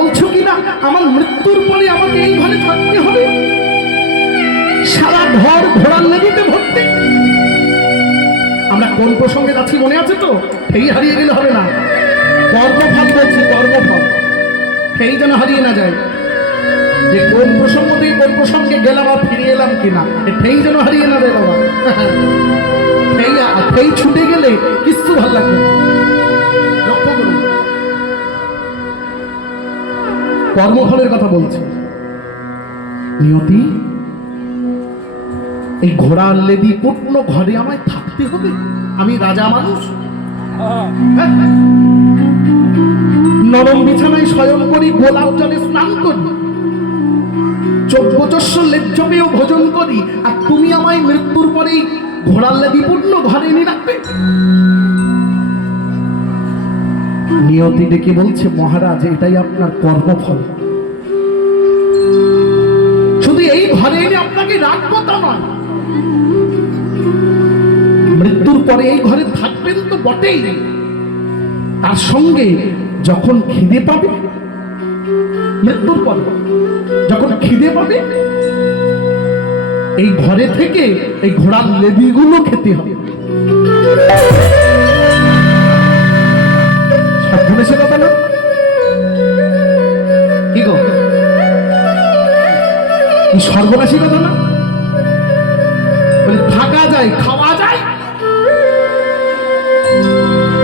বলছো কি না আমার মৃত্যুর পরে আমাকে এই ঘরে থাকতে হবে? সারা ঘর ঘোড়ার লেবিতে ভর্তি। আমরা কোন প্রসঙ্গে যাচ্ছি মনে আছে তো? এই হারিয়ে গেলে হবে না। কর্মফল বলছি, কর্মফল সেই যেন হারিয়ে না যায়। যে কোন প্রসঙ্গ থেকে কোন প্রসঙ্গে গেলাম আর ফিরে এলাম কিনা, সেই যেন হারিয়ে না যায় বাবা। সেই ছুটে গেলে কিছু ভালো লাগবে। লক্ষ্য করুন, কর্মফলের কথা বলছি। নিয়তি, এই ঘোড়ার লেদি পূর্ণ ঘরে আমায় থাকতে হবে? আমি রাজা মানুষ, নরম বিছানায় শয়ন করি, গোলাপ জলে স্নান করি, 14 লেজ্জপেও ভোজন করি, আর তুমি আমায় মৃত্যুর পরেই ঘোড়ার লেদি পূর্ণ ঘরে এনে রাখবে? নিয়তি ডেকে বলছে, মহারাজ এটাই আপনার কর্মফল। শুধু এই ঘরে এনে আপনাকে রাখবো তা নয়, মৃত্যুর পরে এই ঘরে থাকবেন তো বটেই, তার সঙ্গে যখন খিদে পাবে, মৃত্যুর পরে যখন খিদে পাবে, এই ঘরে থেকে এই ঘোড়ার লেদিগুলো খেতে হবে। সে কথা না কি গো, সর্বনাশী কথা না? বলে থাকা যায়, খাওয়া যায়,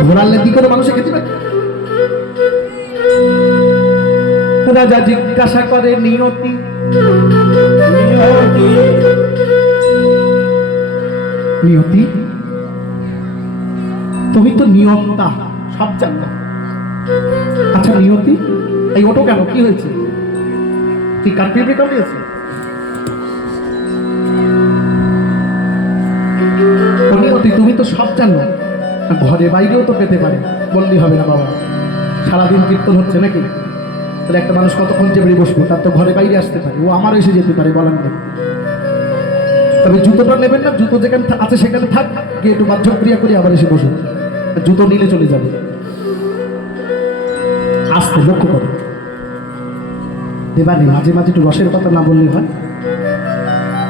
ঘোড়ার লেদি করে মানুষে খেতে পারে? রাজা জিজ্ঞাসা করে, নিয়তি নিয়তি তুমি তো নিয়ন্তা, সব জানতা। আচ্ছা নিয়তি, এই ওটো কেন, কি হয়েছে? কি কাটপিয়ে কাটিয়েছে? নিয়তি তুমি তো সব জানো, ঘরে বাইরেও তো পেতে পারে, বললেই হবে না বাবা। সারাদিন কীর্তন হচ্ছে নাকি, তাহলে একটা মানুষ কতক্ষণ চেপড়ে বসবে? তার তো ঘরে বাইরে আসতে পারে, ও আমারও এসে যেতে পারে, বলার নেই। তবে জুতোটা নেবেন না, জুতো যেখানে আছে সেখানে থাক, গিয়ে একটু বাহ্যক্রিয়া করে আবার এসে বসুন। জুতো নিলে চলে যাবে, আসতে লক্ষ্য করো। দেবানি মাঝে মাঝে একটু রসের কথা না বললে হয়?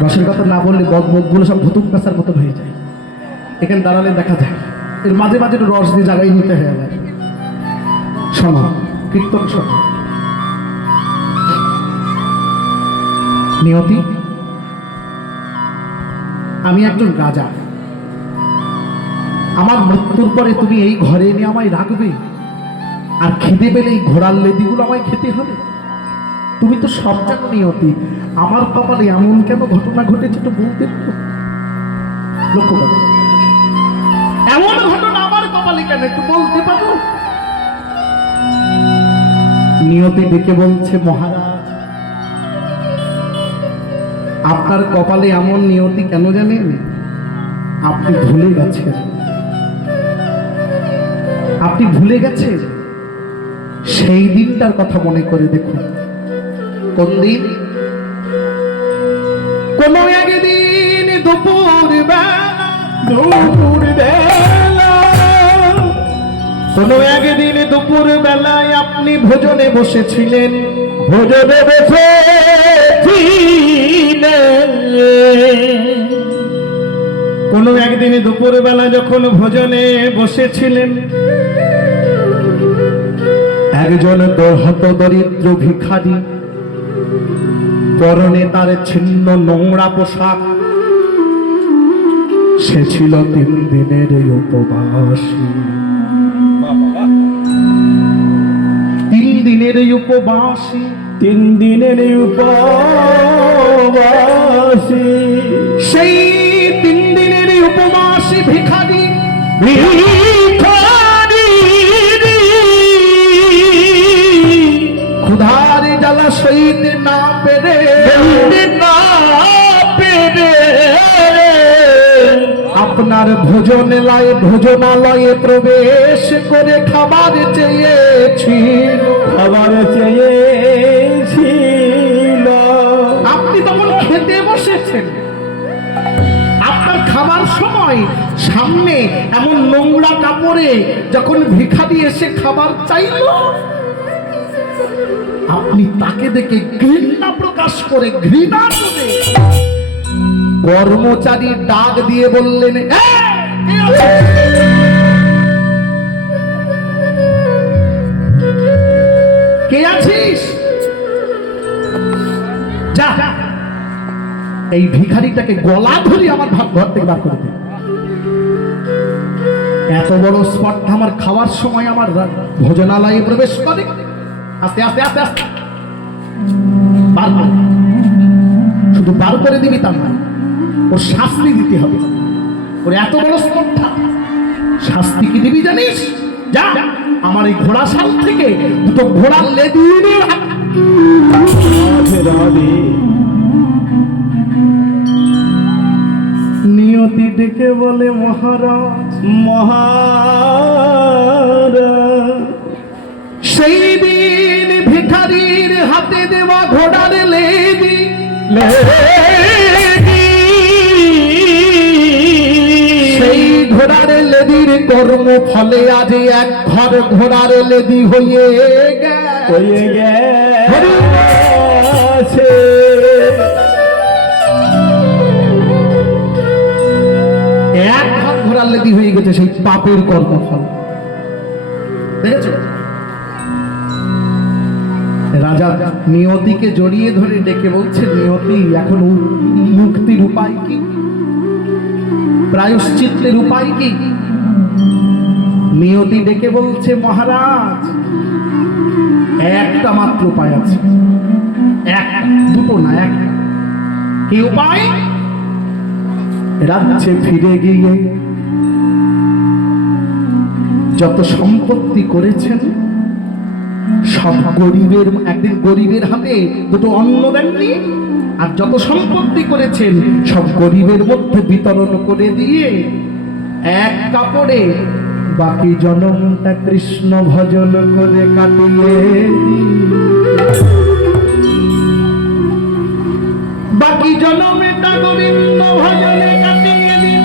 রসের কথা না বললে মুখগুলো সব ভুতুম কাঁচার মতো হয়ে যায়। এখানে দাঁড়ালে দেখা যায়, এর মাঝে মাঝে একটু রস দিয়ে জায়গায় নিতে হয়ে যায়। শোনো, কীর্তন শোনো। নিয়তি, আমি একজন রাজা, আমার মৃত্যুর পরে তুমি এই ঘরে এনে আমায় রাখবে, আর খিদে পেলে এই ঘোড়ার লেদিগুলো আমায় খেতে হবে? তুমি তো সব জানো নিয়তি, আমার কপালে এমন কেন ঘটনা ঘটেছে একটু বলতে তো? লক্ষ্য করো, এমন ঘটনা আমার কপালে কেন একটু বলতে পারো? নিয়তি ডেকে বলছে, মহারাজ আপনার কপালে এমন নিয়তি কেন জানেন? আপনি ভুলে গেছেন, আপনি ভুলে গেছেন সেই দিনটার কথা মনে করে দেখুন। কোন দিন? কোন একদিন দুপুর বেলা, কোন একদিন দুপুর বেলায় আপনি ভোজনে বসেছিলেন, ভোজনে বসেছিলেন। কোনো একদিন দুপুর বেলা যখন ভোজনে বসেছিলেন, একজন হত দরিদ্র ভিখারি, পরনে তার ছিন্ন নোংরা পোশাক, সে ছিল 3 দিনের উপবাসী। 3 দিনের উপবাসী, 3 দিনের উপবাসী। সেই 3 দিনের উপবাসী ভিখারি ক্ষুধার জ্বালা সইতে না পেরে আপনার ভোজনালয়ে প্রবেশ করে খাবার চেয়েছিল, আপনি তখন খেতে বসেছেন। আপনার খাবার সময় সামনে এমন নোংরা কাপড়ে যখন ভিখারি এসে খাবার চাইল, আপনি তাকে দেখে ঘৃণা প্রকাশ করে ঘৃণা করে কর্মচারী ডাক দিয়ে বললেন, "এই, কে আছিস? কে আছিস? যা, এই ভিখারিটাকে গলা ধরে আমার ঘর থেকে বার করে দে। এত বড় স্পর্ধা আমার খাওয়ার সময় আমার ভোজনালয়ে প্রবেশ করে। আস্তে আস্তে আস্তে আস্তে বার কর। শুধু বার করে দিবি তার নয়, ওর শাস্তি দিতে হবে। ওর এত বড় স্পর্ধা, শাস্তি কি দিবি জানিস? যা, আমার এই ঘোড়াশাল থেকে দুটো ঘোড়ার লেজ রাধে রাধে। নিয়তি ডেকে বলে, মহারাজ মহারাজ, সেই দিন ভিখারির হাতে দেওয়া ঘোড়ার লেদি সেই ঘোড়ার লেদির কর্ম ফলে আজ এক ঘর ঘোড়ার লেদি হয়ে হয়ে গেছে। এক ঘর ঘোড়ার লেদি হয়ে গেছে সেই পাপের কর্মফল। দেখেছো? রাজা নিয়তিকে জড়িয়ে ধরে ডেকে বলছে, নিয়তি, এখন মুক্তির উপায় কি? প্রায়শ্চিত্তের উপায় কি? নিয়তি ডেকে বলছে, মহারাজ, একটা মাত্র উপায় আছে। এক, দুটো না, এক। কি উপায়? রাজ্যে ফিরে গিয়ে যত সম্পত্তি করেছেন সব গরিবের, একদিন গরিবের হাতে দুটো অন্ন দেননি, আর যত সম্পত্তি করেছেন সব গরিবের মধ্যে বিতরণ করে দিয়ে এক কাপড়ে বাকি জনমটা কৃষ্ণ ভজন করে কাটিয়ে বাকি জনমেটা গোবিন্দ ভজনে কাটিয়ে দিন।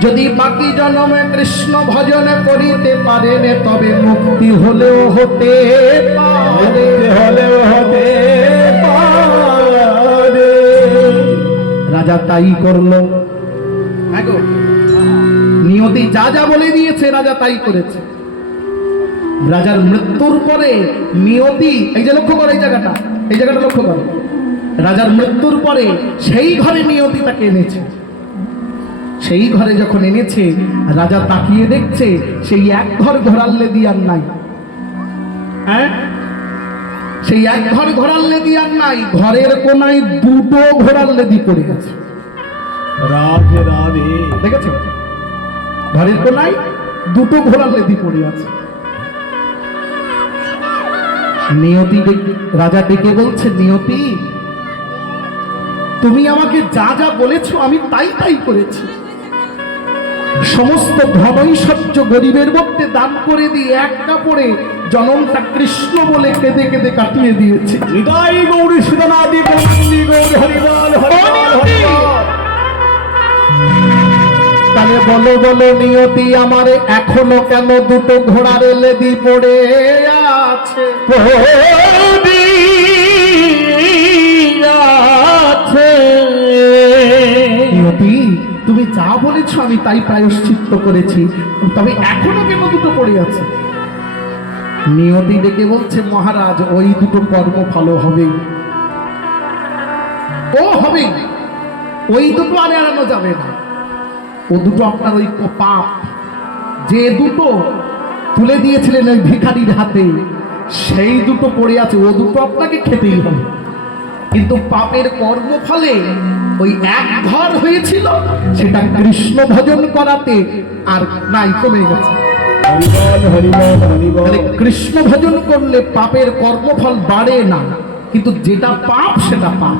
যদি বাকি জন্মে কৃষ্ণ ভজন করিতে পারেন তবে মুক্তি হলেও হতে পারে, হলেও হতে পারে। রাজা তাই করলো। নিয়তি যা যা বলে দিয়েছে রাজা তাই করেছে। রাজার মৃত্যুর পরে নিয়তি, এই যে লক্ষ্য করো, এই জায়গাটা লক্ষ্য করো, রাজার মৃত্যুর পরে সেই ঘরে নিয়তি তাকে এনেছে। সেই ঘরে যখন এনেছে, রাজা তাকিয়ে দেখছে সেই এক ঘর ঘোড়ার লেদি আর নাই। হ্যাঁ, সেই এক ঘর ঘোড়ার লেদি আর নাই, ঘরের কোনায় দুটো ঘোড়ার লেদি পড়ে গেছে। রাধে রাধে। দেখেছো? ঘরের কোনায় দুটো ঘোড়ার লেদি পড়ে আছে। নিয়তি রাজা ডেকে বলছে, নিয়তি, তুমি আমাকে যা যা বলেছো আমি তাই তাই করেছি। সমস্ত ধনৈশ্বর্য গরিবের মধ্যে দান করে দিয়ে এক কাপড়ে জনমটা কৃষ্ণ বলে কেঁদে কেঁদে কাটিয়ে দিয়েছে। হৃদয় গৌরী সুদনাদি গোবিন্দি গৌর হরিবল হরিবল হরিবল। তাহলে বলো বলো নিয়তি, আমার এখনো কেন দুটো ঘোড়ার লেদি পড়ে আছে? নিয়তি, তুমি যা বলেছো আমি তাই প্রায়শ্চিত্ত করেছি, তবে এখনো কেন দুটো পড়ে আছে? নিয়তি ডেকে বলছে, মহারাজ, ওই দুটো কর্ম ভালো হবে, ও হবে, ওই দুটো আর এড়ানো যাবে না। ও দুটো আপনার ওই পাপ, যে দুটো তুলে দিয়েছিলেন ওই ভিখারির হাতে, সেই দুটো পড়ে আছে, ও দুটো আপনাকে খেতেই হবে। কিন্তু পাপের কর্মফলে ওই এক ঘর হয়েছিল, সেটা কৃষ্ণ ভজন করাতে আর নাই, কমে গেছে। হরিবল হরিবল হরিবল। তাহলে কৃষ্ণ ভজন করলে পাপের কর্মফল বাড়ে না, কিন্তু যেটা পাপ সেটা পাপ,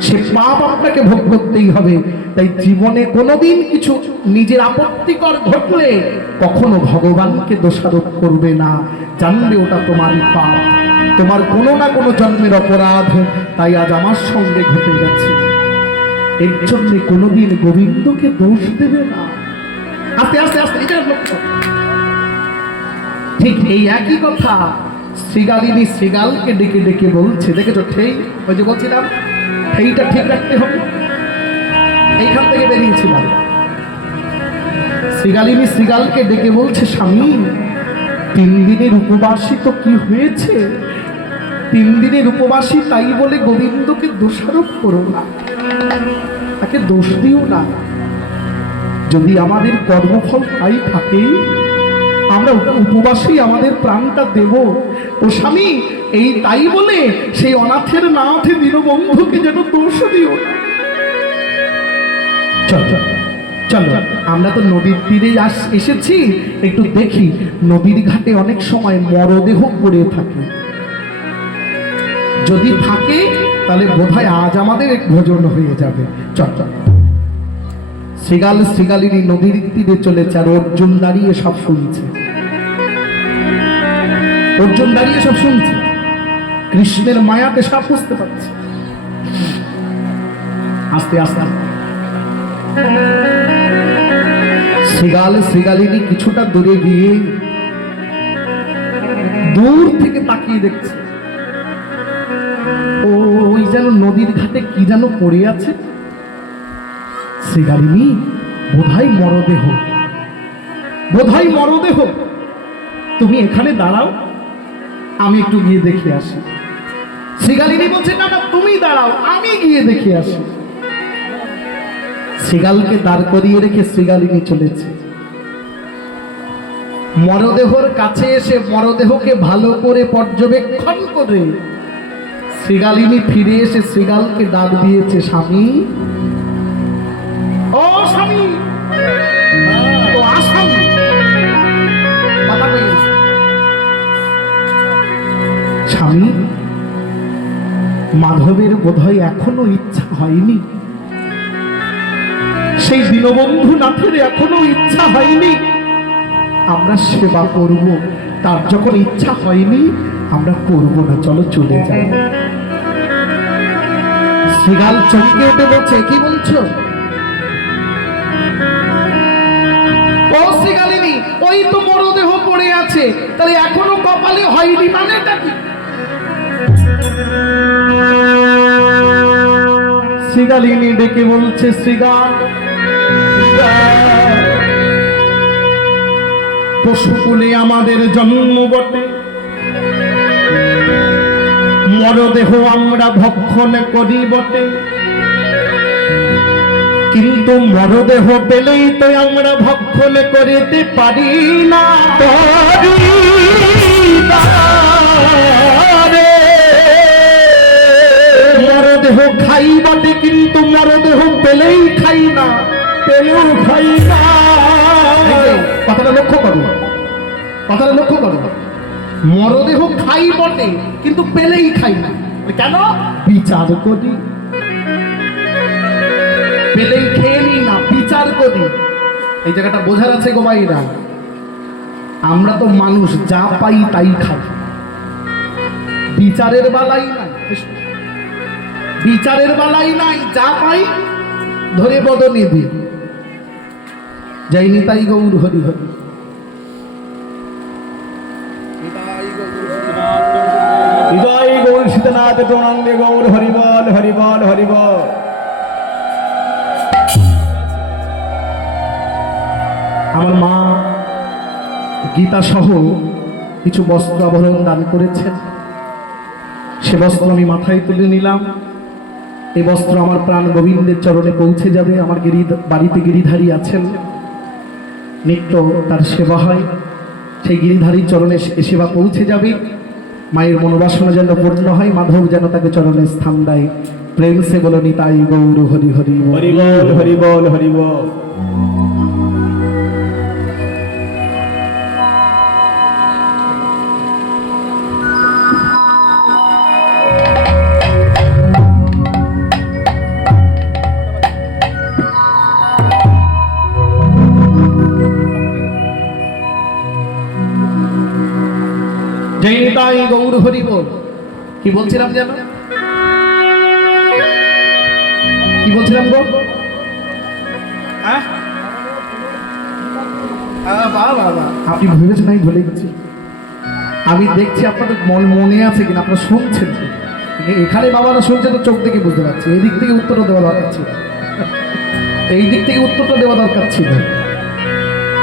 সে পাপ আপনাকে ভোগ করতেই হবে। তাই জীবনে কোনোদিন কিছু নিজের আপত্তিকর ঘটলে কখনো ভগবানকে দোষারোপ করবে না, জানলে ওটা তোমারই পাপ, তোমার কোনো না কোনো জন্মের অপরাধ। তাই আজ আমার সঙ্গে ঘটে গেছে, এর জন্য কোনোদিন গোবিন্দকে দোষ দেবে না। আস্তে আস্তে আস্তে, এটা লক্ষ্য। ঠিক এই একই কথা শ্রীগালিনী শ্রীগালকে ডেকে ডেকে বলছে, দেখেছো ঠেই, ওই যে বলছিলাম ঠেইটা ঠিক রাখতে হবে, এইখান থেকে বেরিয়েছিলাম। শ্রীগালিনী শ্রীগালকে ডেকে বলছে, স্বামী 3 দিনের উপবাসী তো কি হয়েছে, 3 দিনের উপবাসী তাই বলে গোবিন্দকে দোষারোপ করো না, তাকে দোষ দিও না। যদি আমাদের কর্মফল তাই থাকে, আমরা উপবাসী আমাদের প্রাণটা দেব। ও স্বামী, এই তাই বলে সেই অনাথের নাথে দীনবন্ধুকে যেন দোষ দিও না। চলো চলো, আমরা তো নদীর তীরে এসেছি, একটু দেখি নদীর ঘাটে অনেক সময় মরদেহ পড়ে থাকে, যদি থাকে তাহলে বোধহয় আজ আমাদের ভোজন হয়ে যাবে। চল চল। শ্রীগাল শ্রীগালিনী নদীর তীরে চলেছে, আর অর্জুন দাঁড়িয়ে সব শুনছে। অর্জুন দাঁড়িয়ে সব শুনছে, কৃষ্ণের মায়াতে সব বুঝতে পারছে। আস্তে আস্তে শ্রীগাল শ্রীগালিনী কিছুটা দূরে গিয়ে দূর থেকে তাকিয়ে দেখছে, ওই যেন নদীর ঘাটে কি যেন পড়ে আছে। শ্রীগালিনী, বোধহয় মরদেহ, বোধহয় মরদেহ, তুমি এখানে দাঁড়াও, আমি একটু গিয়ে দেখে আসি। শ্রীগালিনী বলছে, না না তুমি দাঁড়াও, আমি গিয়ে দেখে আসি। শ্রীগালকে দাঁড় করিয়ে রেখে শ্রীগালিনী চলেছে। মরদেহর কাছে এসে মরদেহকে ভালো করে পর্যবেক্ষণ করে শ্রীগালিনী ফিরে এসে শ্রীগালকে ডাক দিয়েছে, স্বামী, ও স্বামী, ও আসামি, স্বামী, মাধবের বোধহয় এখনো ইচ্ছা হয়নি, সেই দীনবন্ধু নাথের এখনো ইচ্ছা হয়নি আমরা সেবা করব, তার যখন ইচ্ছা হয়নি আমরা করব না, চলো চলে যাই। শ্রীগাল চমকে উঠে বলছে, কি বলছো? ও শ্রীগালিনী, ওই তো মরদেহ পড়ে আছে, তাহলে এখনো কপালে হয়নি মানেটা কি? শ্রীগালিনী ডেকে বলছে, শ্রীগাল, পশুকুলে আমাদের জন্ম বটে, মরদেহ আমরা ভক্ষণ করি বটে, কিন্তু মরদেহ পেলেই তো আমরা ভক্ষণ করিতে পারি না। মরদেহ খাই বটে, কিন্তু মরদেহ পেলেই খাই না, পেলেও খাই না। কথাটা লক্ষ্য করো, কথাটা লক্ষ্য করো। মরদেহ খাই বটে, কিন্তু পেলেই খাই না, কেন? বিচার করি, পেলেই খেয়ে নি না, বিচার করি। এই জায়গাটা বোঝার আছে গো ভাইরা, আমরা তো মানুষ, যা পাই তাই খাই, বিচারের বেলাই নাই, বিচারের বেলাই নাই, যা পাই ধরে বদনে দিই। যাইনি তাই গৌর হরি হরি। জয় গৌর সীতানাথ প্রণামে গৌর হরিবল হরিবল হরিবল। আমার মা গীতা সহ কিছু বস্ত্র আভরণ দান করেছেন, সে বস্ত্র আমি মাথায় তুলে নিলাম। এই বস্ত্র আমার প্রাণ গোবিন্দের চরণে পৌঁছে যাবে। আমার বাড়িতে গিরিধারী আছেন, নিত্য তার সেবা হয়, সেই গিরিধারীর চরণে সেবা পৌঁছে যাবে। মায়ের মনোবাসনা যেন পূর্ণ হয়, মাধব যেন তাকে চরণে স্থান দেয়। প্রেম সে বলনি তাই গৌর হরি হরি হরিবল হরিবল হরিবল। জয় তাই গৌর হরি বল। কি বলছিলাম যেন, কি বলছিলাম গো? আপনি ভেবেছেন আমি ভুলে গেছি। আমি দেখছি আপনাদের মনে আছে কিনা, আপনারা শুনছেন কি? এখানে বাবারা শুনছে তো চোখ থেকে বুঝতে পারছি, এই দিক থেকে উত্তরটা দেওয়া দরকার ছিল, এই দিক থেকে উত্তরটা দেওয়া দরকার ছিল।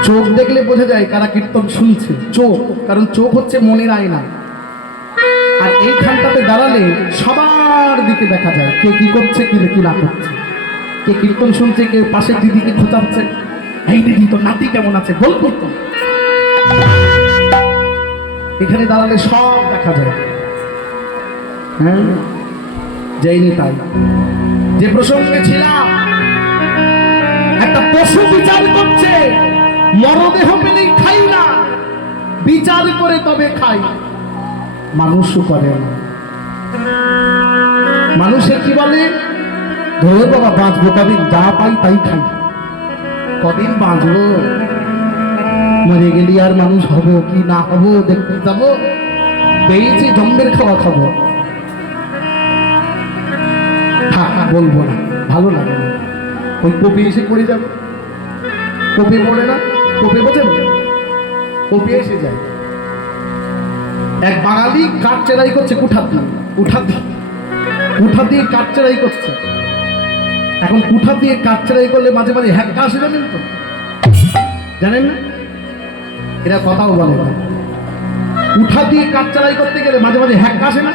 চোখ দেখলে বোঝা যায় কারা কীর্তন শুনছে, চোখ, কারণ চোখ হচ্ছে মনের আয়না। আর এইখানটাতে দাঁড়ালে সবার দিকে দেখা যায় কে কি করছে, কি না করছে, কে কীর্তন শুনছে, কে পাশের দিদিকে খোঁচাচ্ছে, এই দিদি তো নাতি কেমন আছে বল করতো। এখানে দাঁড়ালে সব দেখা যায়। হ্যাঁ, যাইনি তাই। যে প্রসঙ্গে ছিলাম, একটা পশু বিচার করছে, মরদেহ পেলেই খাই না, বিচার করে তবে খাই। মানুষও করে না। মানুষের কি বলে, ধরে বাবা বাঁচবো কদিন, যা পাই তাই খাই, কদিন বাঁচবো, মরে গেলি আর মানুষ হবো কি না হবো দেখতে যাবো, পেয়েছি জম্বের খাওয়া খাবো। বলবো না, ভালো লাগে না। ওই কপি এসে পড়ে যাবে, কপি পড়ে না, কপি বোঝেন, কপি এসে যায়। এক বাঙালি কাঠ চেরাই করছে, কুঠা দিয়ে কাঠ চেরাই করছে। এখন কুঠা দিয়ে কাঠ চেরাই করলে মাঝে মাঝে হ্যাক্কা আসে, জানেন তো? জানেন না? এরা কথাও বলে না। কুঠা দিয়ে কাঠ চেরাই করতে গেলে মাঝে মাঝে হ্যাক্কা আসে না?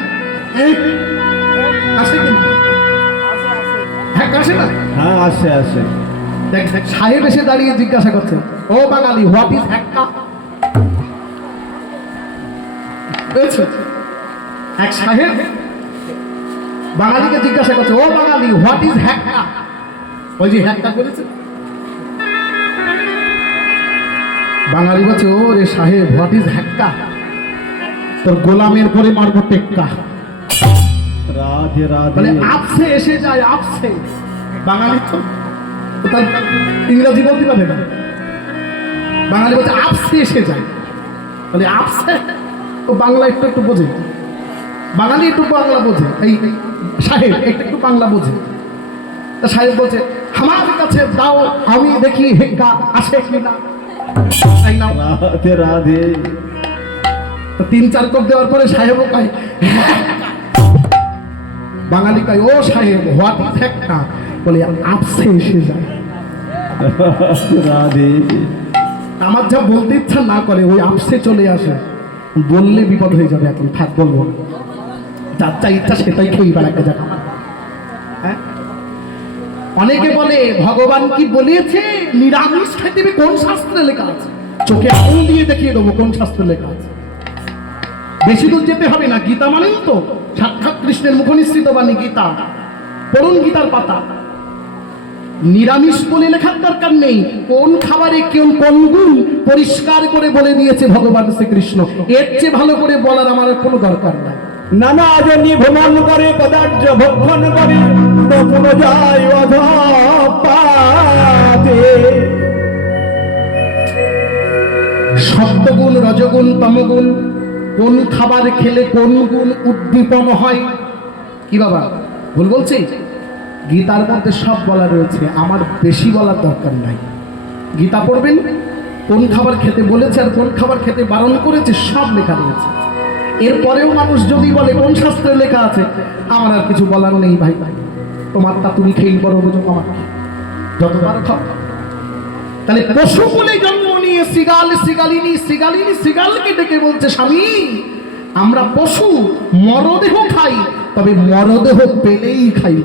আসে কিনা? হ্যাক্কা আসে না? হ্যাঁ, আসে আসে। দেখ সাহেব এসে দাঁড়িয়ে জিজ্ঞাসা করছে, ও বাঙালি, হোয়াট ইজ হ্যাক্কা? এক সাহেব বাঙালিকে জিজ্ঞাসা করছে, ও বাঙালি, হোয়াট ইজ হ্যাক্কা? ওই যে হ্যাক্কা করেছে। বাঙালি বলছে, ও রে সাহেব, হোয়াট ইজ হ্যাক্কা? তোর গোলামের পরে মারবো টেক্কা। রাধে রাধে। মানে আপসে এসে যায়, আপসে। বাঙালি তো তার ইংরেজি বলতে পারে না, বাঙালি বলছে আপসে এসে যায়। মানে আপসে তো বাংলা একটু একটু বোঝে, বাঙালি একটু বাংলা বোঝে, এই সাহেব একটু বাংলা বোঝে। তা সাহেব বলছে, আমার কাছে দাও, আমি দেখি হেক্কা আসে কিনা। তাই না? রাধে রাধে। তো 3-4 কোপ দেওয়ার পরে সাহেবও কয়, বাঙালি কয়, ও সাহেব, হোয়াট ইজ হেক্কা? বলে আপসে এসে যায়। রাধে। আমার যা বলতে ইচ্ছা না করে ওই আপসে চলে আসে, বললে বিপদ হয়ে যাবে। এখন থাক, বলবো না, যার যা ইচ্ছা সেটাই খেয়ে বেড়াকে যাক। হ্যাঁ, অনেকে বলে ভগবান কি বলেছে নিরামিষ খেতে হবে, কোন শাস্ত্রে লেখা আছে? চোখে আঙুল দিয়ে দেখিয়ে দেবো কোন শাস্ত্রে লেখা আছে। বেশি দূর যেতে হবে না, গীতা মানেন তো সাক্ষাৎ কৃষ্ণের মুখনিসৃত বাণী গীতা, পড়ুন গীতার পাতা। নিরামিষ বলে লেখার দরকার নেই, কোন খাবারে কোন গুণ পরিষ্কার করে বলে দিয়েছে ভগবান শ্রীকৃষ্ণ। এর চেয়ে ভালো করে বলার আমার কোনো দরকার নাই। নানা জনি ভ্রমণ করে, পদার্থ ভক্ষণ করে, তখন যায় অধপাতে। সপ্তগুণ, রজগুণ, তমগুণ, কোন খাবার খেলে কোন গুণ উদ্দীপন হয়। কি বাবা ভুল বলছি? গীতার মধ্যে সব বলা রয়েছে, আমার বেশি বলার দরকার নাই। গীতা পড়বেন, কোন খাবার খেতে বলেছে আর কোন খাবার খেতে বারণ করেছে সব লেখা রয়েছে। এরপরেও মানুষ যদি বলে কোন শাস্ত্রে লেখা আছে, আমার আর কিছু বলার নেই ভাই, তোমার তা তুমি খেয়েই করো, বুঝো, আমার যতবার খাও। তাহলে পশু বলে জন্ম নিয়ে সিগাল, সিগালিনী, সিগালিনী সিগালকে ডেকে বলছে, স্বামী আমরা পশু, মরদেহ খাই, তবে মরদেহ পেলেই খাই,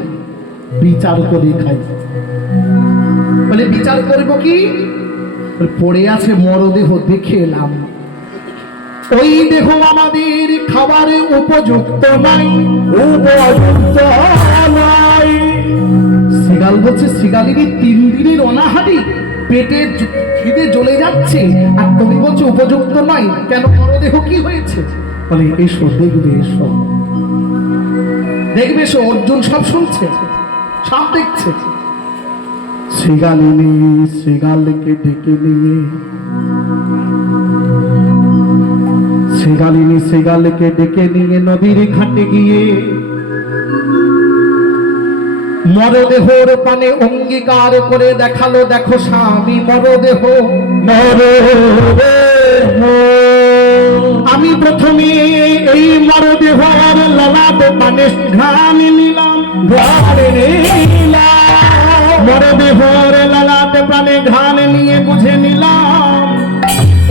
বিচার করে খাই। বলে বিচার করবো কি? পড়ে আছে মরদেহ, দেখে এলাম, ওই দেহ আমাদের খাবারে উপযুক্ত নাই, উপযুক্ত নাই। সিগাল বলছে, সিগালিনী 3 দিনের অনাহারি, পেটে খিদে জ্বলে যাচ্ছে, আর তুমি বলছো উপযুক্ত নয়, কেন? মরদেহ কি হয়েছে? বলে এসো দেখবে, এসো দেখবে, এসো। অর্জুন সব শুনছে, সব দেখছে। শ্রীগালিনী শ্রীগালকে ডেকে নিয়ে, শ্রীগালিনী শ্রীগালকে ডেকে নিয়ে নদীর ঘাটে গিয়ে মরদেহর পানে অঙ্গীকার করে দেখালো, দেখো স্বামী মরদেহ, মরদেহ আমি প্রথমে পানে ঘাম নিলাম, ঘাড়ে নিলাম, মরদেহর ললাটে প্রাণে ঘাম নিয়ে বুঝে নিলাম,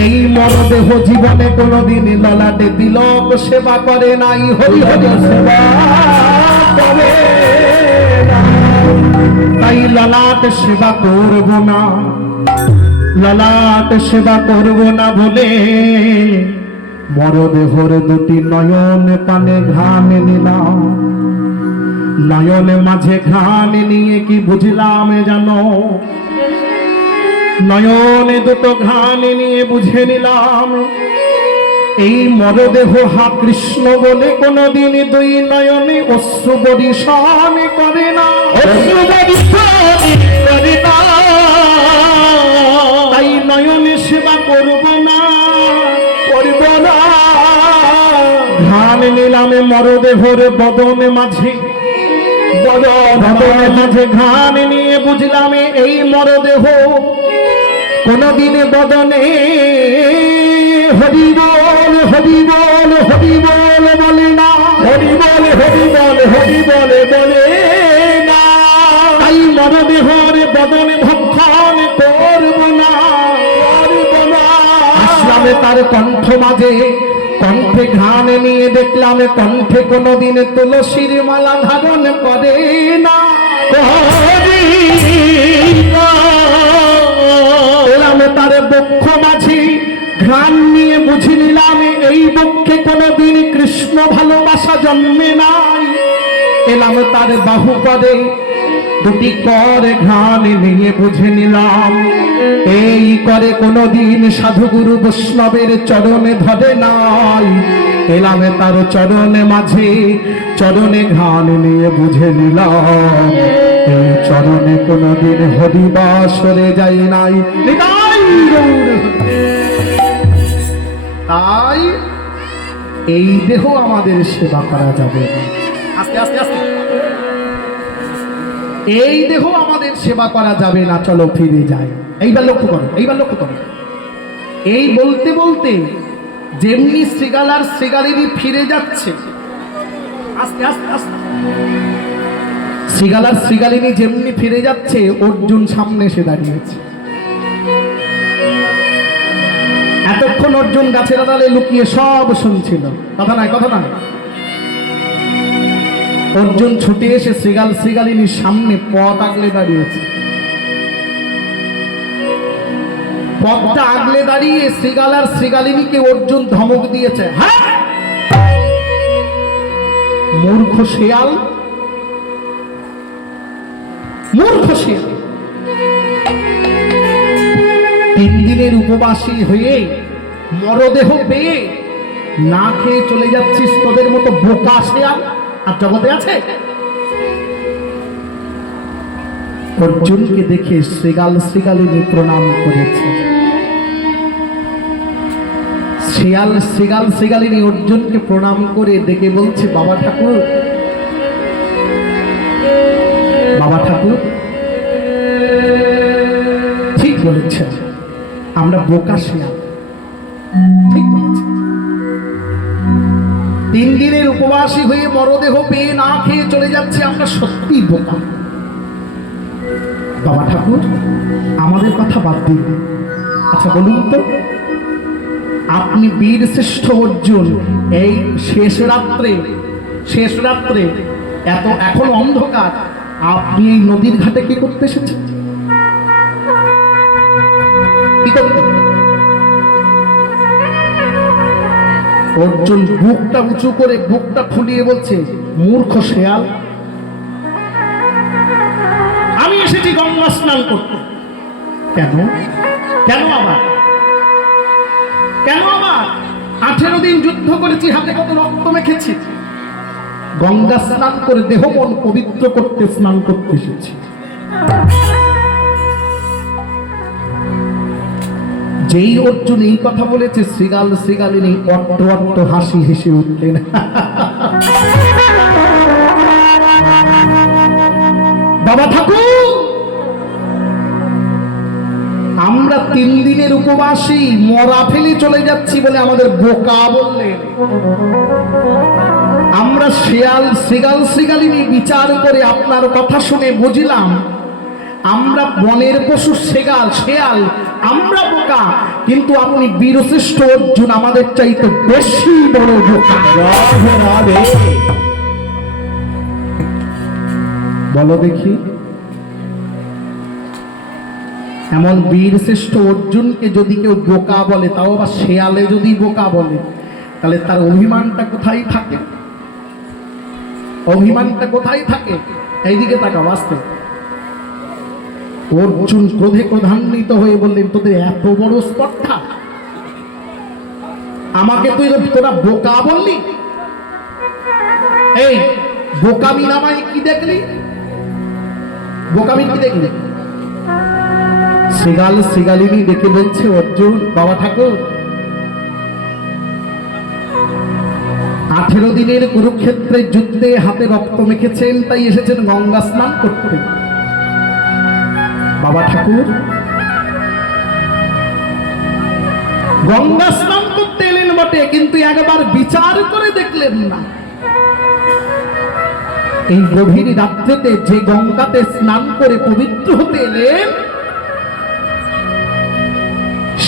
এই মরদেহ জীবনে কোনোদিন ললাটে তিলক সেবা করে নাই। হরি হরি সেবা তবে তাই ললাট সেবা করব না, ললাট সেবা করব না বলে মরদেহর দুটি নয়ন পানে ঘাম নিলাম। নয়নে মাঝে ঘাম নিয়ে কি বুঝলাম জানো, নয়নে দুটো ঘাম নিয়ে বুঝে নিলাম, এই মরদেহ হা কৃষ্ণ বলে কোনদিন দুই নয়নে অশ্রু বরিশন করে না, অশ্রু বরিশন করে না। তাই নয়নে সেবা করব না, করব না। ঘাম নিলাম মরদেহর বদনে মাঝে, বদনে মাঝে ঘাম নিয়ে বুঝলাম এই মরদেহ কোনদিন বদনে হরি বল হরি বল হরি বল বলে না, হরি বলে হরি বলে হরি বলে বলে না। তাই মরদেহর বদনে ভক্ষণ করব না, করব না। আসলামে তার কণ্ঠ মাঝে, কণ্ঠে ঘাম নিয়ে দেখলাম কণ্ঠে কোনদিন তুলসীর মালা ধারণ করে না, হরি এলাম তার বক্ষ মাঝে ঘ্রাণ নিয়ে বুঝে নিলাম এই বক্ষে কোনদিন কৃষ্ণ ভালোবাসা জন্মে নাই। এলাম তার বাহু পদে দুটি করে ঘ্রাণ নিয়ে বুঝে নিলাম এই করে কোনদিন সাধুগুরু বৈষ্ণবের চরণে ধরে নাই। এলাম তার চরণে মাঝে চরণে ঘ্রাণ নিয়ে বুঝে নিলাম এই চরণে কোনদিন হরিবাসরে যাই নাই। নিতাই গৌর। তাই এই দেহ আমাদের সেবা করা যাবে না, আস্তে আস্তে আস্তে, এই দেহ আমাদের সেবা করা যাবে না, চলো ফিরে যাই। এইবার লক্ষ্য করো, এইবার লক্ষ্য করো, এই বলতে বলতে যেমনি শ্রীগালার শ্রীগালিনী ফিরে যাচ্ছে, আস্তে আস্তে আস্তে, শ্রীগালার শ্রীগালিনী যেমনি ফিরে যাচ্ছে অর্জুন সামনে এসে দাঁড়িয়েছে। এতক্ষণ অর্জুন গাছের আড়ালে লুকিয়ে সব শুনছিল, কথা নয় কথা নয়। অর্জুন ছুটে এসে শ্রীগালিনীর সামনে পথ আগলে দাঁড়িয়েছে। পথটা আগলে দাঁড়িয়ে শ্রীগালার শ্রীগালিনীকে অর্জুন ধমক দিয়েছে, হ্যাঁ মূর্খ শেয়াল, মূর্খ শেয়াল, 3 দিনের উপবাসী হয়ে মরদেহ পেয়ে না খেয়ে চলে যাচ্ছিস, তোদের মতো বোকা শেয়াল আর জগতে আছে? অর্জুনকে দেখে শ্রীগালিনী প্রণাম করেছে। শ্রীগালিনী অর্জুনকে প্রণাম করে ডেকে বলছে, বাবা ঠাকুর, বাবা ঠাকুর ঠিক বলেছেন, আমরা বোকা শেয়াল, ঠিক বলেছেন। 3 দিনের উপবাসী হয়ে মরদেহ পেয়ে না খেয়ে চলে যাচ্ছে, আমরা সত্যি বোকা। বাবা ঠাকুর আমাদের কথা বাদ দিন, আচ্ছা বলুন তো, আপনি বীর শ্রেষ্ঠ অর্জুন, এই শেষ রাত্রে এত এখন অন্ধকার, আপনি এই নদীর ঘাটে কি করতে এসেছেন? কি করতে? অর্জুন বুকটা উঁচু করে বুকটা ফুলিয়ে বলছে, মূর্খ শেয়াল, আমি এসেছি গঙ্গা স্নান করতে। কেন? কেন আবার? কেন আবার? 18 দিন যুদ্ধ করেছি, হাতে কত রক্ত মেখেছি, গঙ্গা স্নান করে দেহ মন পবিত্র করতে স্নান করতে এসেছি। যেই অর্জুন এই কথা বলেছে, শ্রীগালিনী অট্ট অট্ট হাসি হেসে উঠলেন। বাবা ঠাকুর, আমরা 3 দিনের উপবাসী মরা ফেলে চলে যাচ্ছি বলে আমাদের বোকা বললেন। আমরা শিয়াল শৃগাল শৃগালিনী বিচার করে আপনার কথা শুনে বুঝলাম আমরা বনের পশু শেয়াল আমরা বোকা, কিন্তু আপনি বীরশ্রেষ্ঠ অর্জুন আমাদের চাইতে বেশি বড় বোকা। বলো দেখি, এমন বীরশ্রেষ্ঠ অর্জুনকে যদি কেউ বোকা বলে, তাও বা শেয়ালে যদি বোকা বলে, তাহলে তার অভিমানটা কোথায় থাকে? অভিমানটা কোথায় থাকে? এইদিকে তাকা। বাস্তব অর্জুন ক্রোধে ক্রোধান্বিত হয়ে বললেন, তোদের এত বড় স্পর্ধা, আমাকে তোরা বোকা বললি? এই বোকামি নামায় কি দেখলি? বোকামি কি দেখলি? শৃগাল শৃগালিনী দেখে বলছে, অর্জুন বাবা ঠাকুর, 18 দিনের কুরুক্ষেত্রের যুদ্ধে হাতে রক্ত মেখেছেন, তাই এসেছেন গঙ্গা স্নান করতে। বাবা ঠাকুর গঙ্গা স্নান করতে এলেন বটে, কিন্তু একবার বিচার করে দেখলেন না এই গভীর রাত্রিতে যে গঙ্গাতে স্নান করে পবিত্র হতে এলেন,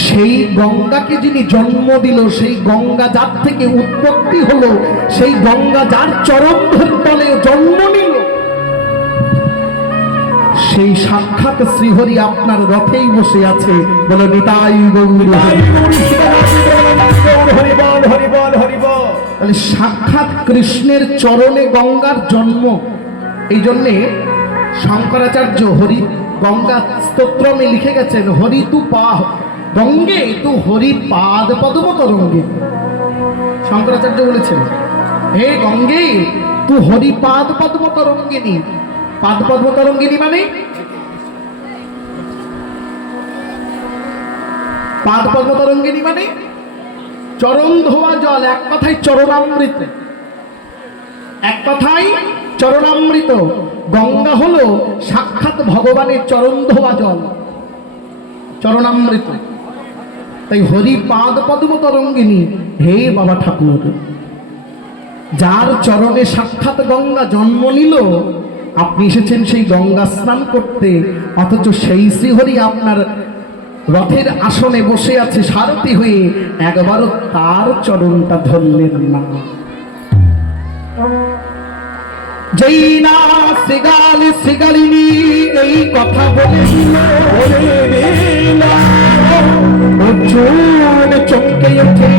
সেই গঙ্গাকে যিনি জন্ম দিল, সেই গঙ্গা যার থেকে উৎপত্তি হলো, সেই গঙ্গা যার চরণ তলে জন্ম নিল, সেই সাক্ষাৎ শ্রীহরি আপনার রথেই বসে আছে। বলে নিতাই গৌর। তাহলে সাক্ষাৎ কৃষ্ণের চরণে গঙ্গার জন্ম। এই জন্যে শঙ্করাচার্য হরি গঙ্গা স্তোত্রমে লিখে গেছেন, হরি তু গঙ্গে তু হরি পাদ পদ্ম তরঙ্গে। শঙ্করাচার্য বলেছেন, হে গঙ্গে তু হরি পাদ পদ্ম তরঙ্গিনী। পাদ পদ্ম তরঙ্গিনী মানে পাদ পদ্ম তরঙ্গিনী মানে চরণ ধোয়া জল। এক কথায় চরণামৃত, এক কথায় চরণামৃত। গঙ্গা হলো সাক্ষাৎ ভগবানের চরণ ধোয়া জল, চরণামৃত। তাই হরি পাদ পদ্ম তরঙ্গিনী। হে বাবা ঠাকুর, যার চরণে সাক্ষাৎ গঙ্গা জন্ম নিল, আপনি এসেছেন সেই গঙ্গা স্নান করতে, অথচ সেই শ্রীহরি আপনার রথের আসনে বসে আছে সারথি হয়ে, একবারও তার চরণটা ধরলেন না। যেই না শৃগাল শৃগালিনী এই কথা বলে দিল, অর্জুন চমকে ওঠে,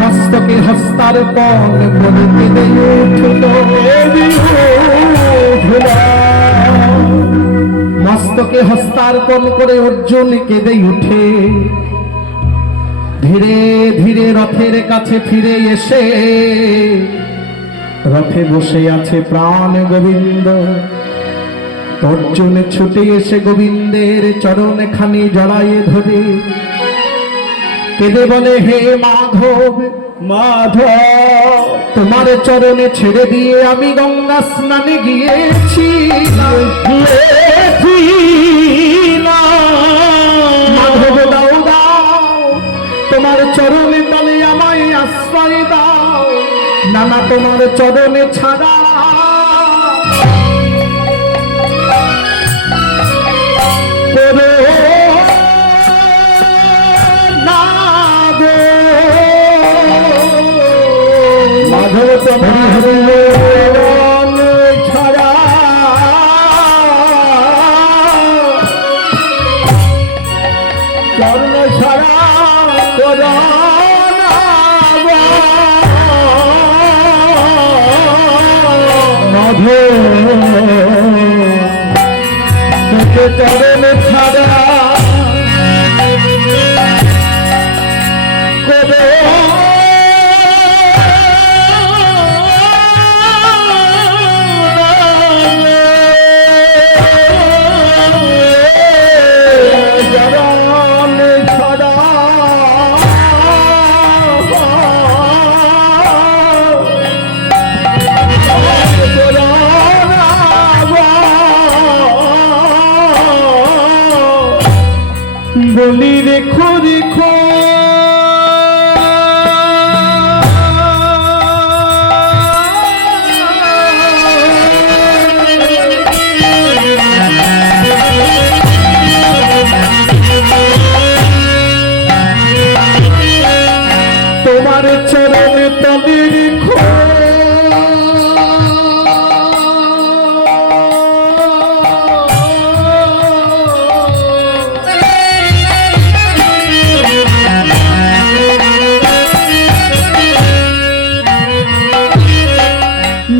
মস্তকে হস্তার্পণ বলে কেঁদে উঠল। মস্তকে হস্তার্পণ করে অর্জুন কেঁদে উঠে, ধীরে ধীরে রথের কাছে ফিরে এসে রথে বসে আছে প্রাণ গোবিন্দ। অর্জুন ছুটে এসে গোবিন্দের চরণ খানি জড়ায়ে ধরে কেঁদে বলে, হে মাধব মাধব, তোমার চরণে ছেড়ে দিয়ে আমি গঙ্গা স্নানে গিয়েছি। মাধব দাও দাও, তোমার চরণে তলে আমায় আশ্রয় দাও, নানা তোমার চরণে ছাড়া ছাড়া চরণ ছাড়া চরণ ছাড়া বলি রেখো রেখো তোমার চরণ তলে রেখো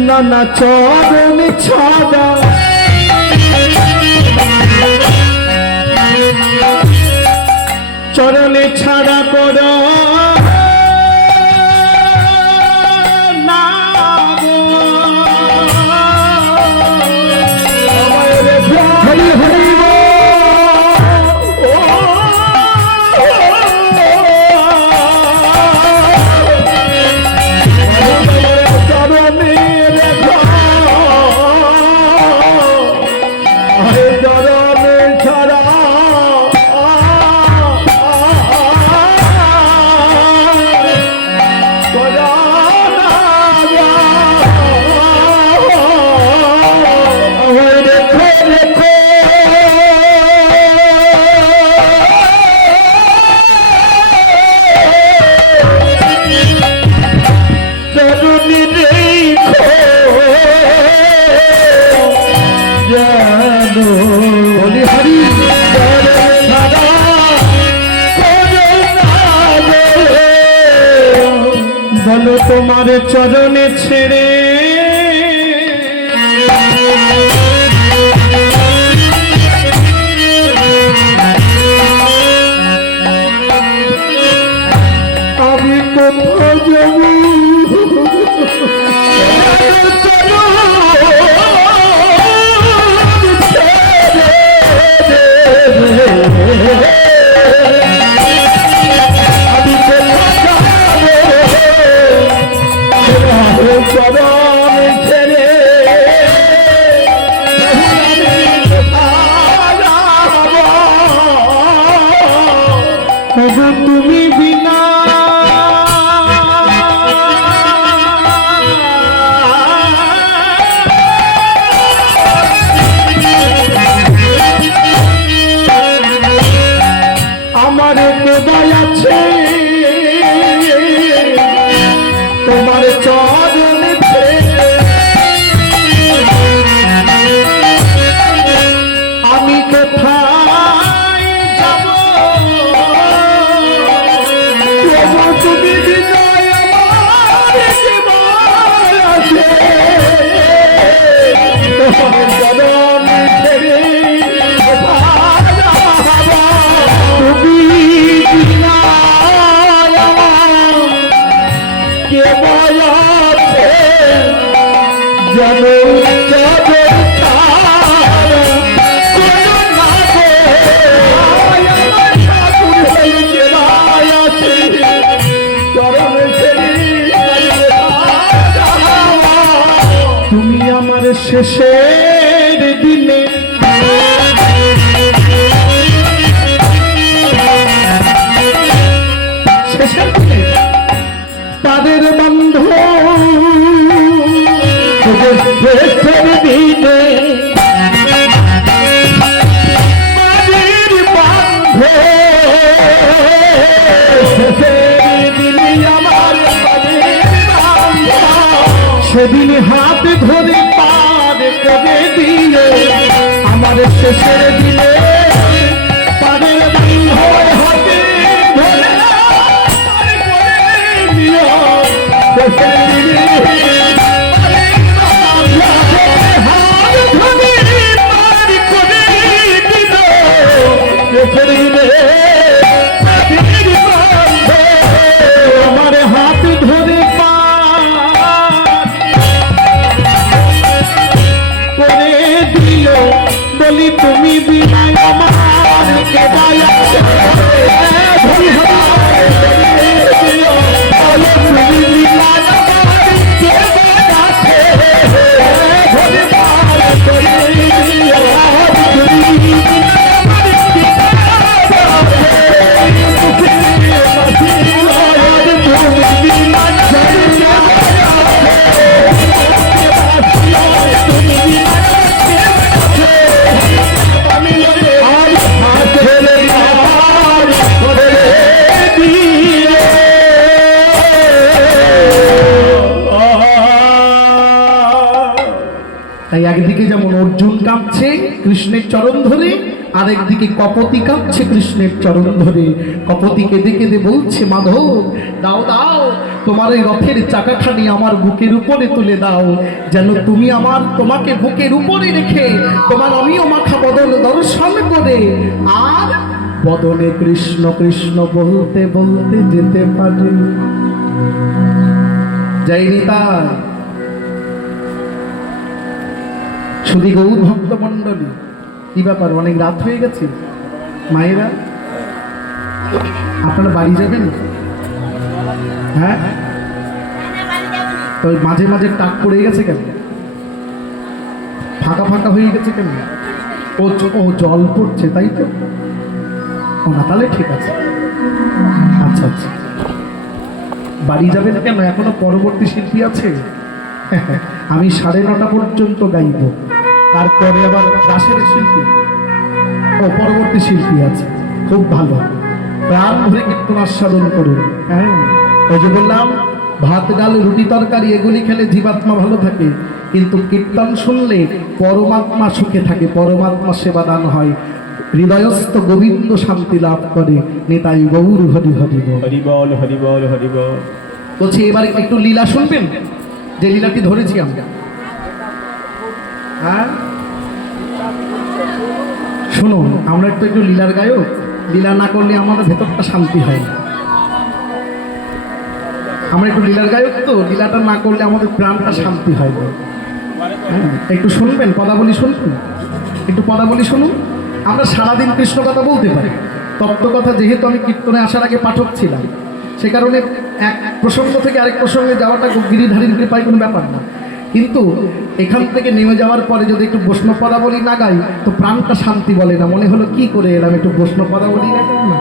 নানা চরণ ছাড়া চরণে ছাড়া করো না গো। হরি হরি ও চরণে রেখো চরণে ছাড়া বলো তোমার চরণে ছেড়ে আমি কোথাও যাব তুমি বিনা আমার কোথায় আছে তোমার চরণ আমি কোথায় যাব তুমি বিজয় আমার জীবন আছে তোমার চরণ ছেড়ে তুমি বিজয় আমার কেবল আছে যেন চরণ তুমি আমার শেষের দিনে তাদের বন্ধ শেষের দিনে সেদিন হাত ধরে পার করে দিয়ে আমার শেষের দিনে পারের হাতে ধরে শেষের দিনে আমার হাত ধরে করে দিও বলি তুমি বিনায় আমার কেবায় তুমি বিনায় আমার তাই একদিকে যেমন অর্জুন কাঁপছে কৃষ্ণের চরণ ধরে, আর একদিকে কপতি কাঁপছে কৃষ্ণের চরণ ধরে। কপতি কেঁদে কেঁদে বলছে, মাধব দাও দাও, তোমার এই রথের চাকাখানি আমার বুকের উপরে তুলে দাও, যেন তুমি তোমাকে বুকের উপরে রেখে তোমার আমিও মাখা বদন দর্শন করে আর বদনে কৃষ্ণ কৃষ্ণ বলতে বলতে যেতে পারে। যাইনি তাই শুধু গৌর ভক্ত মন্ডলী, কি ব্যাপার অনেক রাত হয়ে গেছে? মায়েরা আপনারা বাড়ি যাবেন? হ্যাঁ, তো মাঝে মাঝে টাক পড়ে গেছে কেন? ফাঁকা ফাঁকা হয়ে গেছে কেন? ও জল পড়ছে তাই তো? ও না, তাহলে ঠিক আছে। আচ্ছা আচ্ছা, বাড়ি যাবেন কেন? এখনো পরবর্তী শিল্পী আছে। আমি 9:30 পর্যন্ত গাইব, তারপরে আবার রাসের শিল্পী ও পরবর্তী শিল্পী আছে, খুব ভালো, প্রাণ ভরে কীর্তন আস্বাদন করুন। হ্যাঁ, ওই যে বললাম ভাত ডাল রুটি তরকারি এগুলি খেলে জীবাত্মা ভালো থাকে, কিন্তু কীর্তন শুনলে পরমাত্মা সুখে থাকে, পরমাত্মা সেবা দান হয়, হৃদয়স্থ গোবিন্দ শান্তি লাভ করে। নিতাই গৌর হরি হরি বল। হরি বল, হরি বল, হরি বল। বলছি এবার একটু লীলা শুনবেন, যে লীলাটি ধরেছি আমরা। হ্যাঁ শুনুন, আমরা একটু লীলার গায়ক, লীলা না করলে আমাদের ভেতরটা শান্তি হয় না। আমরা একটু লীলার গায়ক, তো লীলাটা না করলে আমাদের প্রাণটা শান্তি হয় না। হ্যাঁ, একটু শুনবেন, পদাবলী শুনবেন, একটু পদাবলী শুনুন। আমরা সারাদিন কৃষ্ণ কথা বলতে পারি, তত্ত্ব কথা, যেহেতু আমি কীর্তনে আসার আগে পাঠক ছিলাম, সে কারণে এক প্রসঙ্গ থেকে আরেক প্রসঙ্গে যাওয়াটা গিরিধারীর কৃপায় কোনো ব্যাপার না। কিন্তু এখান থেকে নেমে যাওয়ার পরে যদি একটু বৈষ্ণব পদাবলী না গাই, তো প্রাণটা শান্তি বলে না, মনে হলো কি করে এলাম, একটু বৈষ্ণব পদাবলী গাইলাম না।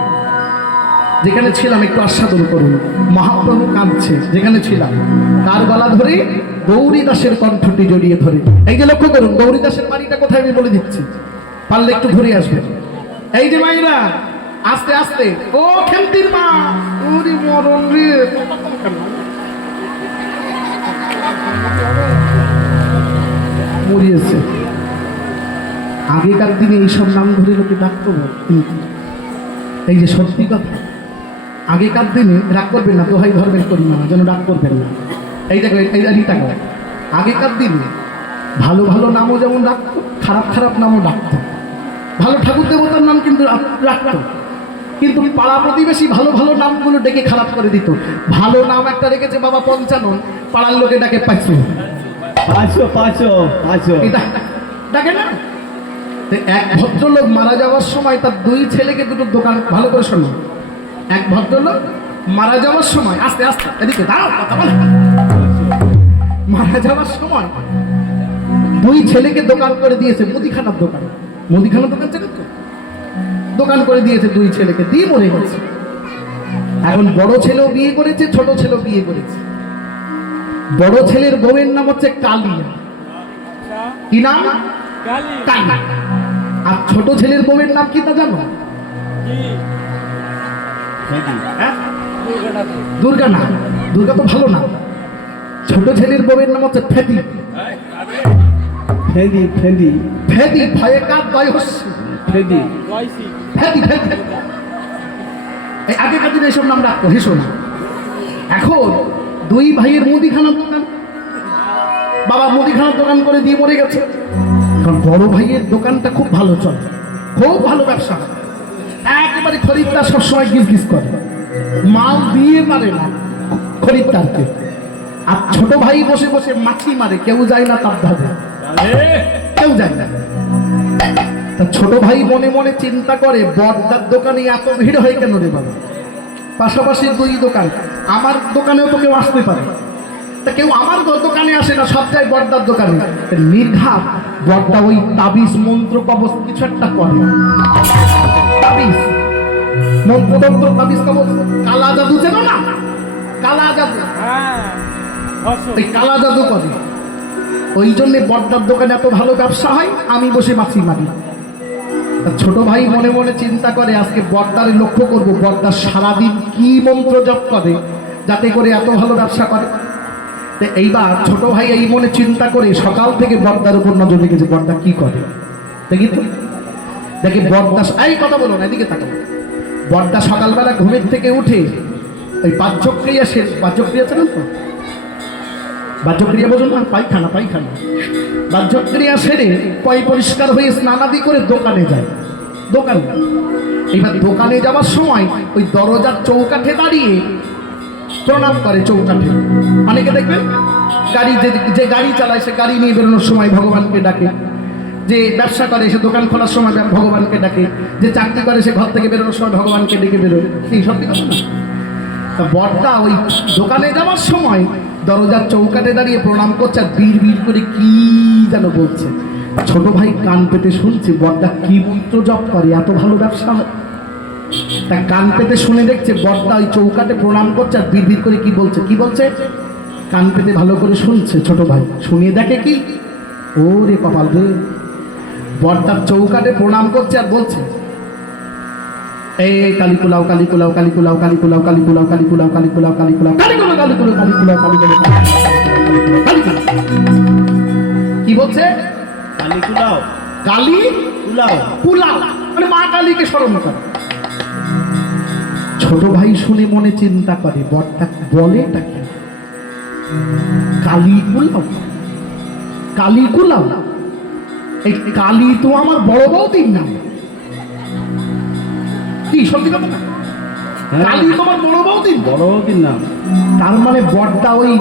যেখানে ছিলাম একটু আস্বাদন করুন। মহাপ্রভু কাঁদছে, যেখানে ছিলাম কার গলা ধরে? গৌরী দাসের কণ্ঠটি জড়িয়ে ধরে। এই যে লক্ষ্য করুন, গৌরী দাসের বাড়িটা কোথায় আমি বলে দিচ্ছি, পারলে একটু ঘুরে আসবেন। এই যে মাইরা আস্তে আস্তে, ও খেলতির মা, ওরে মরণ রে, মরিয়েছে। আগেকার দিনে এইসব নাম ধরে লোকে ডাকতো না, কিন্তু এই যে সত্যি কথা, আগেকার দিনে রাগ করবেন না, দোহাই ধরবেন করি না যেন রাগ করবেন না। এই দেখো, এই টাকা আগেকার দিনে ভালো ভালো নামও যেমন ডাকতো, খারাপ খারাপ নামও ডাকতো। ভালো ঠাকুর দেবতার নাম কিন্তু রাখতো, কিন্তু পাড়া প্রতিবেশী ভালো ভালো নামগুলো ডেকে খারাপ করে দিত। ভালো নাম একটা রেখেছে বাবা পঞ্চানন, পাড়ার লোকে ডাকে পাঁচশো পাঁচশো পাঁচশো পাঁচশো, এটা ডাকে না। এক ভদ্রলোক মারা যাওয়ার সময় তার 2 ছেলেকে দুটো দোকান, ভালো করে শোনো, এক ভদ্রলোক মারা যাওয়ার সময়, আস্তে আস্তে এদিকে দাঁড়াও, কথা বলে, মারা যাওয়ার সময় 2 ছেলেকে দোকান করে দিয়েছে, মুদিখানার দোকান, মুদিখানার দোকান চেনে তো, দোকান করে দিয়েছে 2 ছেলেকে, দিয়ে মরে গেছে। এখন বড় ছেলেও বিয়ে করেছে, ছোট ছেলেও বিয়ে করেছে। বড় ছেলের বউয়ের নাম হচ্ছে কালিয়া, কি নাম? কালী। আর ছোট ছেলের বউয়ের নাম কি তা জানো? হ্যাঁ? দুর্গা। না, দুর্গা তো ভালো না। ছোট ছেলের বউয়ের নাম হচ্ছে ফেদি। ফেদি ফেদি ফেদি, ভয়ে কাজ দয় হচ্ছে ফেদি ফেদি ফেদি। এই আগেকার দিনে এইসব নাম রাখতো, হেসো না। এখন 2 ভাইয়ের মুদিখানার দোকান, বাবা মুদিখানার দোকান করে দিয়ে মরে গেছে। কারণ বড় ভাইয়ের দোকানটা খুব ভালো চলে, খুব ভালো ব্যবসা, একেবারে খরিদ্দার সবসময় গিজ গিজ করে, মাল দিয়ে পারে না খরিদ্দারকে। আর ছোট ভাই বসে বসে মাছি মারে, কেউ যায় না তার ধারে, কেউ যায় না। তা ছোট ভাই মনে মনে চিন্তা করে, বড়দার দোকানে এত ভিড় হয় কেন রে বাবা, পাশাপাশি 2 দোকান, আমার দোকানেও তো কেউ আসতে পারে, তা কেউ আমার দোকানে আসে না, সব যায় বড়দার দোকানে। নির্ঘাত বড়দা ওই তাবিজ মন্ত্র কবচ কিছু একটা করে, তাবিজ মন্ত্রতন্ত্র, তাবিজ কবচ, কালা জাদু চেনো না? কালা জাদু, ওই কালা জাদু করে। ওই জন্যে বড়দার দোকানে এত ভালো ব্যবসা হয়, আমি বসে মাছি মারি। ছোট ভাই মনে মনে চিন্তা করে, আজকে বড়দারে লক্ষ্য করবো, বড়দা সারাদিন কি মন্ত্র জপ করে যাতে করে এত ভালো ব্যবসা করে। তো এইবার ছোট ভাই এই মনে চিন্তা করে সকাল থেকে বর্দার উপর নজর রেখেছে, বর্দা কি করে দেখি তো। দেখি বর্দা, এই কথা বলো না, এদিকে তাকাও। বর্দা সকালবেলা ঘুমের থেকে উঠে ওই বাহ্যক্রিয়া শেষ, বাহ্যক্রিয়া ছিলেন তো, বাহ্যক্রিয়া বোঝো না, পায়খানা পায়খানা, বাহ্যক্রিয়া সেরে পয় পরিষ্কার হয়ে স্নানাদি করে দোকানে যায়। দোকানে এবার দোকানে যাওয়ার সময় ওই দরজার চৌকাঠে দাঁড়িয়ে প্রণাম করে। চৌকাঠে অনেকে দেখবেন গাড়ি, যে গাড়ি চালায় সে গাড়ি নিয়ে বেরোনোর সময় ভগবানকে ডাকে, যে ব্যবসা করে সে দোকান খোলার সময় ভগবানকে ডাকে, যে চাকরি করে সে ঘর থেকে বেরোনোর সময় ভগবানকে ডেকে বেরোয়। এই সত্যি কথা না? তা বড়টা ওই দোকানে যাওয়ার সময় দরজার চৌকাঠে দাঁড়িয়ে প্রণাম করছে আর বিড় বিড় করে কি যেন বলছে। ছোট ভাই কান পেতে শুনছে বড়টা কি মন্ত্র জপ করে, এত ভালো ব্যবসা হয়। তা কান পেতে শুনে দেখছে বড়টা ওই চৌকাঠে প্রণাম করছে আর বিড় বিড় করে কি বলছে, কি বলছে কান পেতে ভালো করে শুনছে ছোট ভাই। শুনিয়ে দেখে কি, ও রে কপাল রে, বড়টার চৌকাঠে প্রণাম করছে আর বলছে, এই কালী কুলাও কালী কুলাও কালী কুলাও কালী কুলাও কালী কুলাও কালী কুলাও কালী কুলাও কালী কুলাও কালী কুলাও কালী কুলাও কালী কুলাও কালী কুলাও কালী কুলাও। কি বলছে? কালী কুলাও, কালী কুলাও, কুলাও, মানে মা কালীকে স্মরণ করে। ছোট ভাই শুনে মনে চিন্তা করে বড়টা বলেটা কি, কালী কুলাও, কালী কুলাও। এই কালী তো আমার বড় বৌদির নাম। কি সত্যি কথা না? কালী তোমার বড় বৌদির, বড় বৌদির নাম। তার মানে বড়টা ওই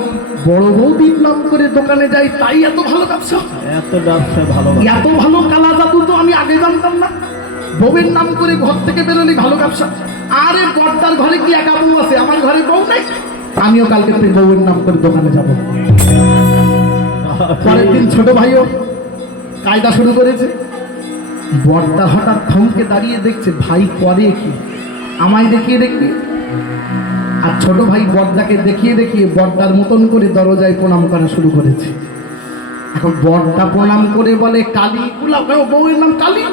বড় বৌদির নাম করে দোকানে যাই, তাই এত ভালো ব্যবসা, এত ব্যবসা ভালো, এত ভালো কালা জাদু তো আমি আগে জানতাম না। বউয়ের নাম করে ঘর থেকে বেরোলে ভালো ব্যবসা। আরে বড়টার ঘরে কি একা বউ আছে? আমার ঘরে বউ নাই, আমিও কালকে থেকে বউয়ের নাম করে দোকানে যাব। পরের দিন ছোট ভাইও কায়দা শুরু করেছে। বড়টা হঠাৎ থমকে দাঁড়িয়ে দেখছে ভাই করে কি, আমায় দেখিয়ে দেখি। আর ছোট ভাই বড়দাকে দেখিয়ে দেখিয়ে বড়দার মতন করে দরজায় প্রণাম করা শুরু করেছে। এখন বড়দা প্রণাম করে বলে কালী কুলাও, বউয়ের নাম কালী,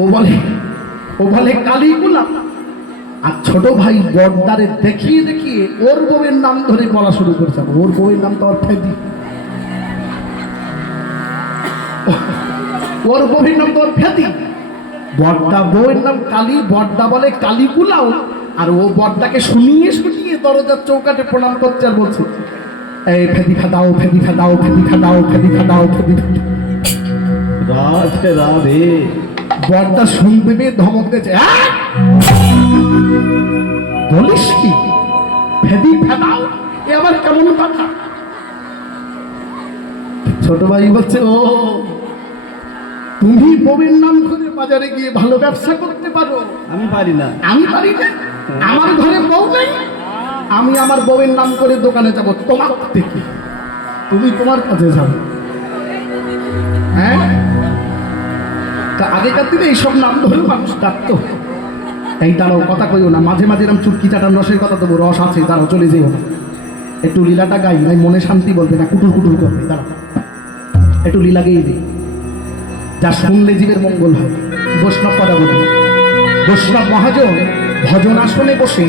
ও বলে কালী কুলাও। আর ছোট ভাই বড়দারে দেখিয়ে দেখিয়ে ওর বউয়ের নাম ধরে বলা শুরু করেছে। ওর বউয়ের নাম তো ফেদি, ওর বউয়ের নাম তো ফেদি। বড়দা বউয়ের নাম কালী, বড়দা বলে কালী কুলাও। আর ও বড়দাকে শুনিয়ে শুনিয়ে দরজার চৌকাঠে প্রণাম করছে আর বলছে, এই ফেদি ফেদাও, ফেদি ফেদাও, ফেদি ফেদাও, ফেদি ফেদাও, ফেদি ফেদাও। রাধে রাধে। বড়দা শুনতে পেয়ে ধমক দিয়েছে, বলিস কি ফেদি ফেদাও, এ আবার কেমন কথা? ছোট ভাই বলছে, ও তুমি বউয়ের নাম করে বাজারে গিয়ে ভালো ব্যবসা করতে পারো, আমি পারি না। আমি পারি না, আমার ঘরে বউ নেই, আমি আমার বউয়ের নাম করে দোকানে যাব তোমার থেকে, তুমি তোমার কাছে যাবে। হ্যাঁ, তা আগেকার দিনে এইসব নাম ধরে মানুষ ডাকতো। এই দাঁড়াও, কথা কইও না, মাঝে মাঝে এরকম চুটকি চাটার রসের কথা দেবো, রস আছে, দাঁড়াও চলে যেও না, একটু লীলাটা গাই, নাই মনে শান্তি বলবে না, কুটুর কুটুর করবে, দাঁড়াও একটু লীলা গেয়ে দিই, যা শুনলে জীবের মঙ্গল হয়। বৈষ্ণব কথা বলি, বৈষ্ণব মহাজন ভজন আসনে বসে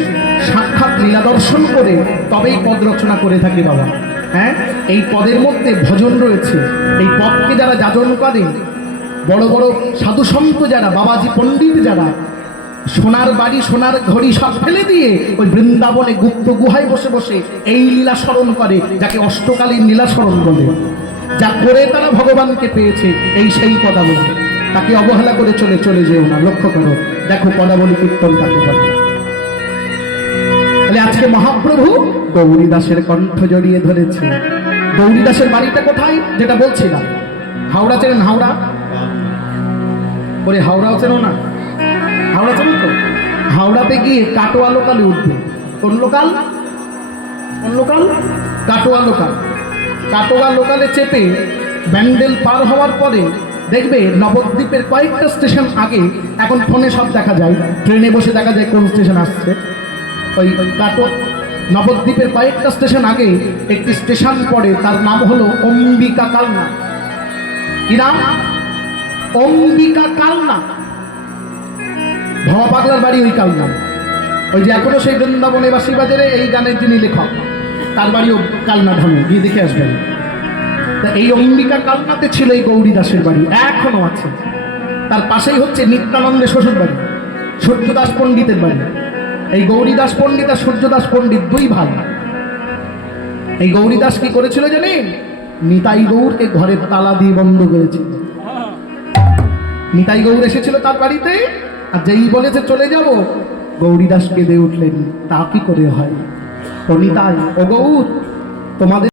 সাক্ষাৎ লীলা দর্শন করে তবেই পদ রচনা করে থাকে বাবা। হ্যাঁ, এই পদের মধ্যে ভজন রয়েছে। এই পদকে যারা যাজন করে, বড় বড় সাধু সন্ত যারা, বাবাজি পণ্ডিত যারা, সোনার বাড়ি সোনার ঘড়ি সব ফেলে দিয়ে ওই বৃন্দাবনে গুপ্ত গুহায় বসে বসে এই লীলা স্মরণ করে, যাকে অষ্টকালীন লীলা স্মরণ বলে। যা করে তারা ভগবানকে পেয়েছে, এই সেই পদাবলী। তাকে অবহেলা করে চলে যেও না, লক্ষ্য করো, দেখো পদাবলী কীর্তন তাকে বলে। তাহলে আজকে মহাপ্রভু গৌরীদাসের কণ্ঠ জড়িয়ে ধরেছে। গৌরীদাসের বাড়িটা কোথায় যেটা বলছিলাম, হাওড়া চেনেন? হাওড়া, ওরে হাওড়াও চেনো না? হাওড়া চেনো তো? হাওড়াতে গিয়ে কাটোয়া লোকালে উঠবে। কোন লোকাল? কোন লোকাল? কাটোয়া লোকাল। কাটোয়া লোকালে চেপে ব্যান্ডেল পার হওয়ার পরে দেখবে নবদ্বীপের কয়েকটা স্টেশন আগে, এখন ফোনে সব দেখা যায়, ট্রেনে বসে দেখা যায় কোন স্টেশন আসছে। ওই নবদ্বীপের কয়েকটা স্টেশন আগে একটি স্টেশন পড়ে, তার নাম হলো অম্বিকা কালনা। কি নাম? অম্বিকা কালনা। ভবা পাগলার বাড়ি ওই কালনা। ওই যে এখনো সেই বৃন্দাবনে বাসী বাজারে এই গানের যিনি লেখক, তার বাড়িও কালনা ধামে, গিয়ে দেখে আসবেন। তা এই অম্বিকা কালনাতে ছিল এই গৌরী দাসের বাড়ি, এখনো আছে। তার পাশেই হচ্ছে নিত্যানন্দের শ্বশুর বাড়ি, সূর্যদাস পণ্ডিতের বাড়ি। এই গৌরী দাস পণ্ডিত আর সূর্যদাস পণ্ডিত দুই ভাই। এই গৌরী দাস কি করেছিল জানেন? নিতাই গৌরকে ঘরে তালা দিয়ে বন্ধ করেছিল। নিতাই গৌর এসেছিল তার বাড়িতে, আর যেই বলেছে চলে যাব, গৌরী দাস কেঁদে উঠলেন। তা কি করে হয়? তো নিতাই, ও গৌর, তোমাদের